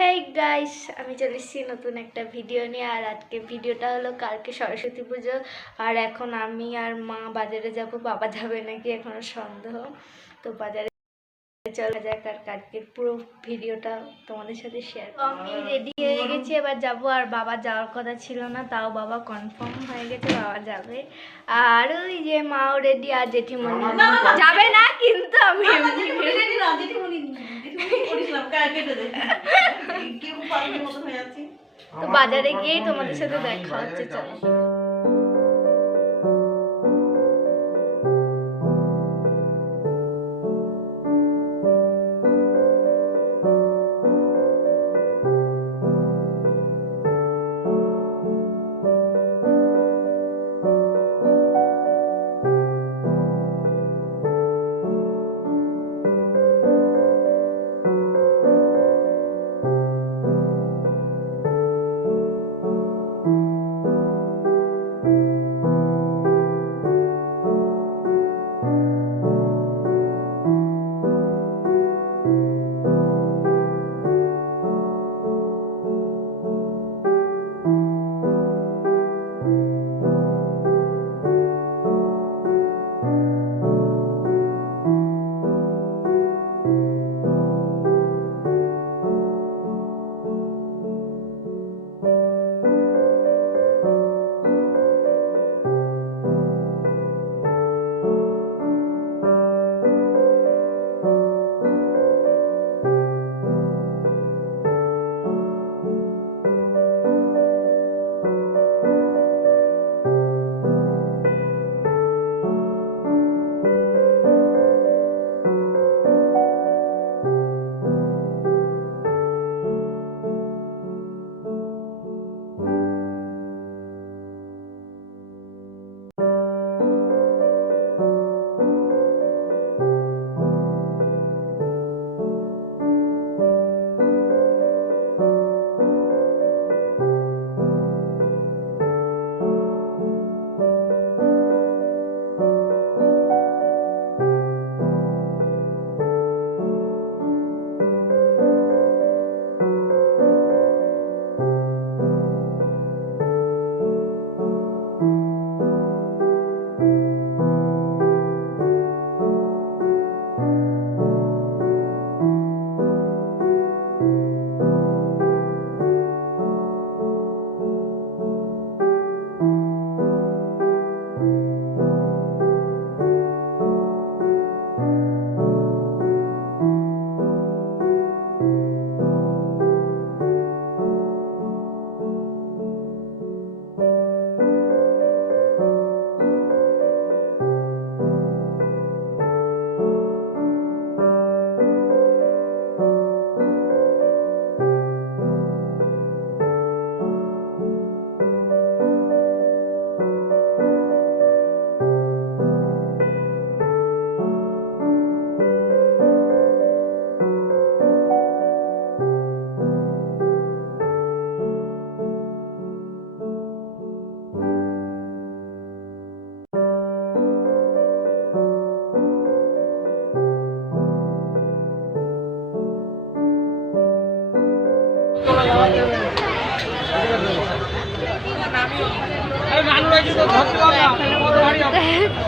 Hey guys, আমি চলে এসেছি নতুন একটা ভিডিও নিয়ে। আর আজকে ভিডিওটা হলো কালকে সরস্বতী পুজো। আর এখন আমি আর মা বাজারে যাব, বাবা যাবে নাকি এখনো সন্দেহ। তো বাজারে চলা যাক, আর কালকের পুরো ভিডিওটা তোমাদের সাথে শেয়ার। আমি রেডি হয়ে গেছি, এবার যাব। আর বাবা যাওয়ার কথা ছিল না, তাও বাবা কনফার্ম হয়ে গেছে, বাবা যাবে। আর ওই যে মাও রেডি, আর জেঠিমণি যাবে না, কিন্তু আমি তো বাজারে গিয়েই তোমাদের সাথে দেখা হচ্ছে। চলো।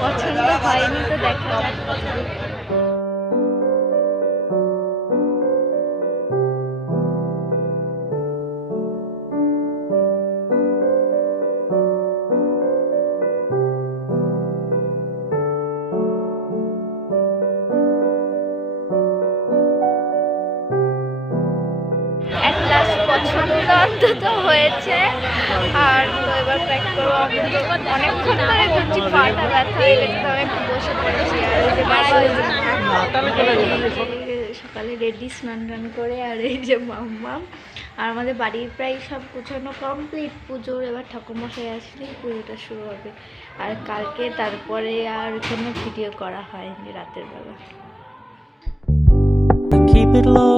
পছন্দ হয়নি, তো দেখা যাক। পছন্দ অন্তত হয়েছে। আর তো এবার প্যাক করবো। অনেকক্ষণ ধরে করছি, পাটা ব্যথা হয়ে গেছে, তো আমি একটু বসে পড়েছি। আর সকালে রেডি স্নান টান করে, আর এই যে মাম্মাম। আর আমাদের বাড়ির প্রায় সব গোছানো কমপ্লিট। পুজোর এবার ঠাকুরমশাই আসলেই পুজোটা শুরু হবে। আর কালকে তারপরে আর কোনো ভিডিও করা হয়নি রাতের বেলা। Keep it low.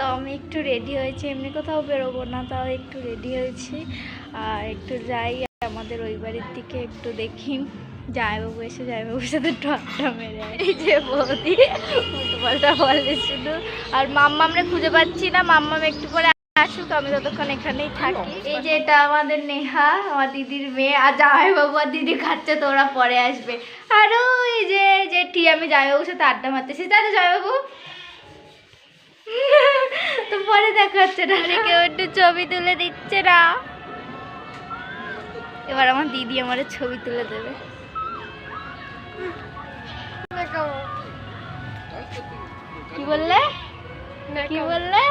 তো আমি একটু রেডি হয়েছি, এমনি কোথাও বেরোবো না, তাও একটু রেডি হয়েছি। আর একটু যাই আমাদের ওই বাড়ির দিকে, একটু দেখি জামাইবাবু এসে জামাইবাবুর সাথে একটু আড্ডা মেরে। এই যে বৌদি উল্টোপাল্টা বলে শুধু। আর মাম্মামরে খুঁজে পাচ্ছি না, মাম্মাম একটু পরে আসুক, আমি ততক্ষণ এখানেই থাকি। এই যে এটা আমাদের নেহা, আমার দিদির মেয়ে, আর জামাইবাবু আর দিদি খাচ্ছে, তো ওরা পরে আসবে। আর ওই যে জেঠি, আমি জামাইবাবুর সাথে আড্ডা মারতেছি, তাই তো জামাইবাবু? তো পরে দেখা হচ্ছে না, কেউ একটু ছবি তুলে দিচ্ছে না। এবার আমার দিদি আমার ছবি তুলে দেবে। কি বললে? কি বললে?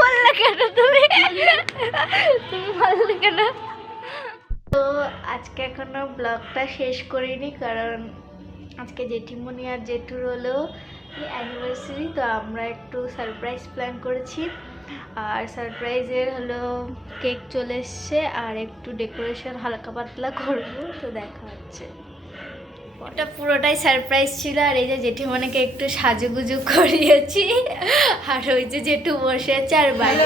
বললে কেন তুমি? তুমি বললে কেন? তো আজকে এখনো ব্লগটা শেষ করিনি, কারণ আজকে জেঠিমণি আর জেঠুর হলো অ্যানিভার্সারি। তো আমরা একটু সারপ্রাইজ প্ল্যান করেছি, আর সারপ্রাইজের হলো কেক চলে এসছে, আর একটু ডেকোরেশন হালকা পাতলা করবো। তো দেখা হচ্ছে। ওটা পুরোটাই সারপ্রাইজ ছিল। আর এই যে জেঠিমণিকে একটু সাজুগুজু করিয়েছি, আর ওই যে জেঠু বসে আছে আর বাইরে।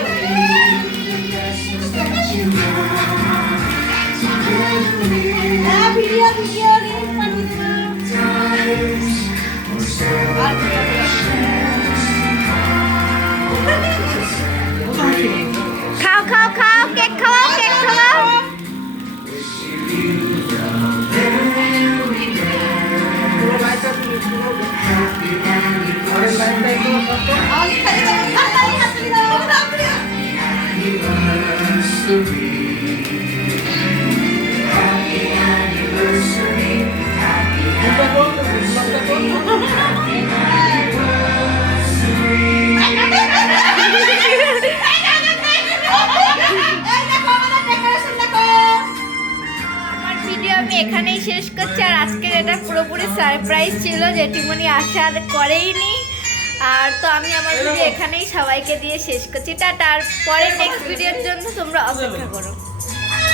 খাও খাও খাও, কেক খাওয়াও, কেক খাওয়াও। আমি এখানেই শেষ করছি। আর আজকের এটা পুরোপুরি সারপ্রাইজ ছিল, জেঠিমণি আসার করেইনি। আর তো আমি আমার ভিডিও এখানেই সবাইকে দিয়ে শেষ করছি। টাটা। পরে নেক্সট ভিডিওর জন্য তোমরা অপেক্ষা করো।